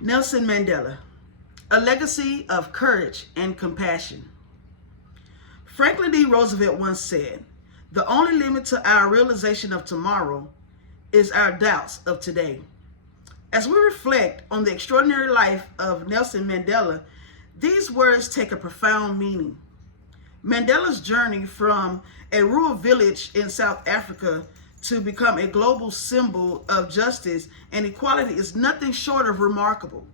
Nelson Mandela, a legacy of courage and compassion. Franklin D. Roosevelt once said, "The only limit to our realization of tomorrow is our doubts of today." As we reflect on the extraordinary life of Nelson Mandela, these words take a profound meaning. Mandela's journey from a rural village in South Africa to become a global symbol of justice and equality is nothing short of remarkable.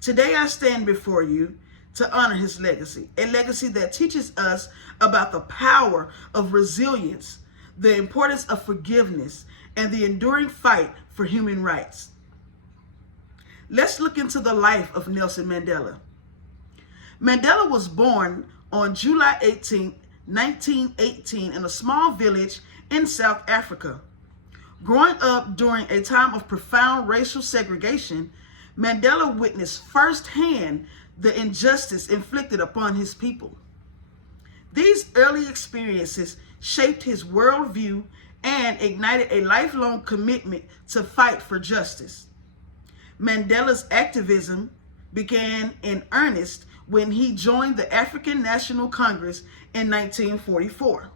Today I stand before you to honor his legacy, a legacy that teaches us about the power of resilience, the importance of forgiveness, and the enduring fight for human rights. Let's look into the life of Nelson Mandela. Mandela was born on July 18, 1918 in a small village in South Africa. Growing up during a time of profound racial segregation, Mandela witnessed firsthand the injustice inflicted upon his people. These early experiences shaped his worldview and ignited a lifelong commitment to fight for justice. Mandela's activism began in earnest when he joined the African National Congress in 1944.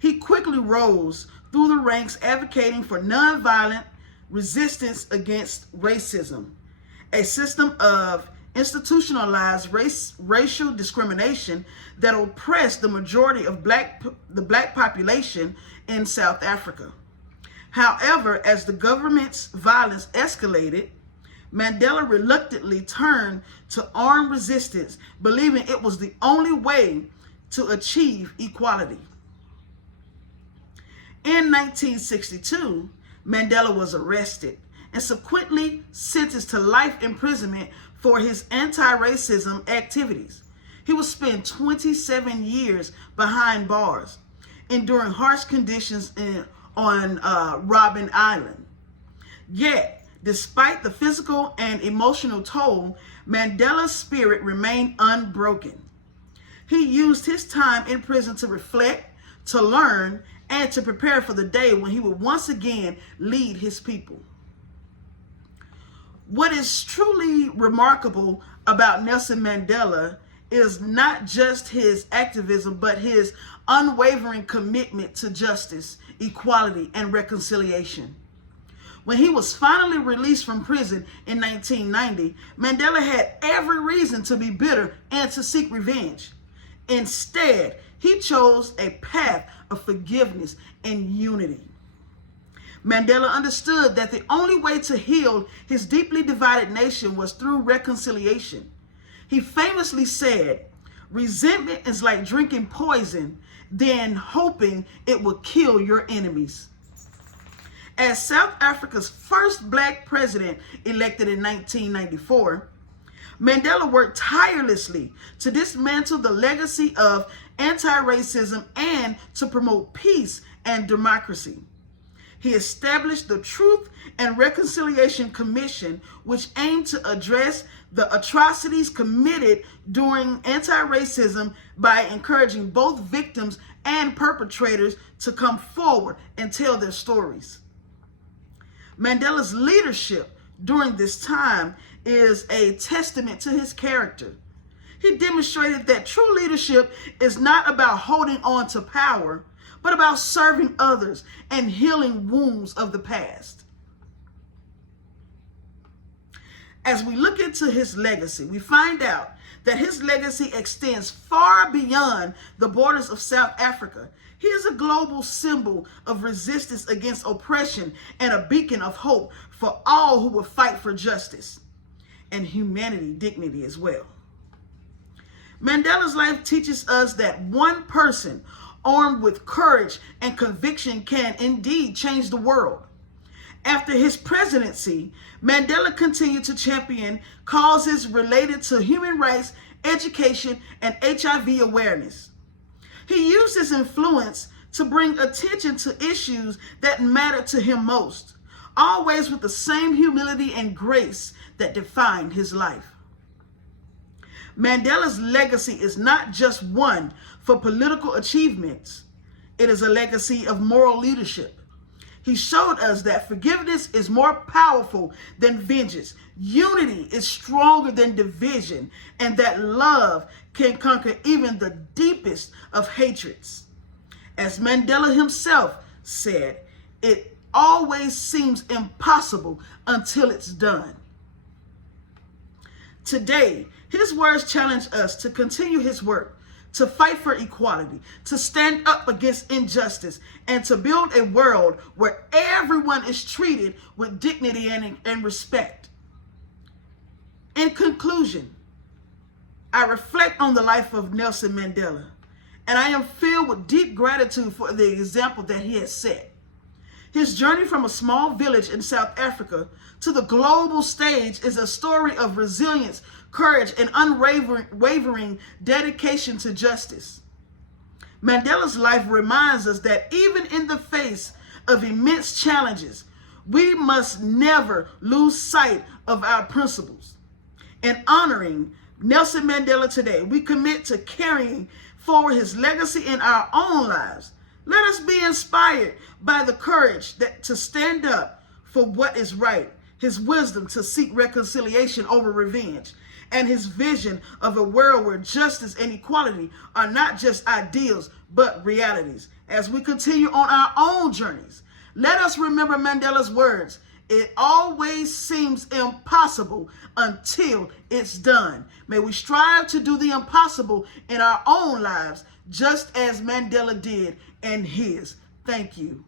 He quickly rose through the ranks advocating for nonviolent resistance against racism, a system of institutionalized racial discrimination that oppressed the majority of the black population in South Africa. However, as the government's violence escalated, Mandela reluctantly turned to armed resistance, believing it was the only way to achieve equality. In 1962, Mandela was arrested and subsequently sentenced to life imprisonment for his anti-racism activities. He would spend 27 years behind bars, enduring harsh conditions on Robben Island. Yet, despite the physical and emotional toll, Mandela's spirit remained unbroken. He used his time in prison to reflect, to learn, and to prepare for the day when he would once again lead his people. What is truly remarkable about Nelson Mandela is not just his activism, but his unwavering commitment to justice, equality, and reconciliation. When he was finally released from prison in 1990, Mandela had every reason to be bitter and to seek revenge. Instead, he chose a path of forgiveness and unity. Mandela understood that the only way to heal his deeply divided nation was through reconciliation. He famously said, "Resentment is like drinking poison, then hoping it will kill your enemies." As South Africa's first black president elected in 1994, Mandela worked tirelessly to dismantle the legacy of anti-racism and to promote peace and democracy. He established the Truth and Reconciliation Commission, which aimed to address the atrocities committed during anti-racism by encouraging both victims and perpetrators to come forward and tell their stories. Mandela's leadership during this time is a testament to his character. He demonstrated that true leadership is not about holding on to power, but about serving others and healing wounds of the past. As we look into his legacy, we find out that his legacy extends far beyond the borders of South Africa. He is a global symbol of resistance against oppression and a beacon of hope for all who will fight for justice and humanity, dignity as well. Mandela's life teaches us that one person armed with courage and conviction can indeed change the world. After his presidency, Mandela continued to champion causes related to human rights, education, and HIV awareness. He used his influence to bring attention to issues that mattered to him most, always with the same humility and grace that defined his life. Mandela's legacy is not just one for political achievements. It is a legacy of moral leadership. He showed us that forgiveness is more powerful than vengeance. Unity is stronger than division, and that love can conquer even the deepest of hatreds. As Mandela himself said, it always seems impossible until it's done. Today, his words challenge us to continue his work, to fight for equality, to stand up against injustice, and to build a world where everyone is treated with dignity and respect. In conclusion, I reflect on the life of Nelson Mandela, and I am filled with deep gratitude for the example that he has set. His journey from a small village in South Africa to the global stage is a story of resilience, courage, and unwavering dedication to justice. Mandela's life reminds us that even in the face of immense challenges, we must never lose sight of our principles. In honoring Nelson Mandela today, we commit to carrying forward his legacy in our own lives. Let us be inspired by the courage to stand up for what is right, his wisdom to seek reconciliation over revenge, and his vision of a world where justice and equality are not just ideals, but realities. As we continue on our own journeys, let us remember Mandela's words: it always seems impossible until it's done. May we strive to do the impossible in our own lives, just as Mandela did in his. Thank you.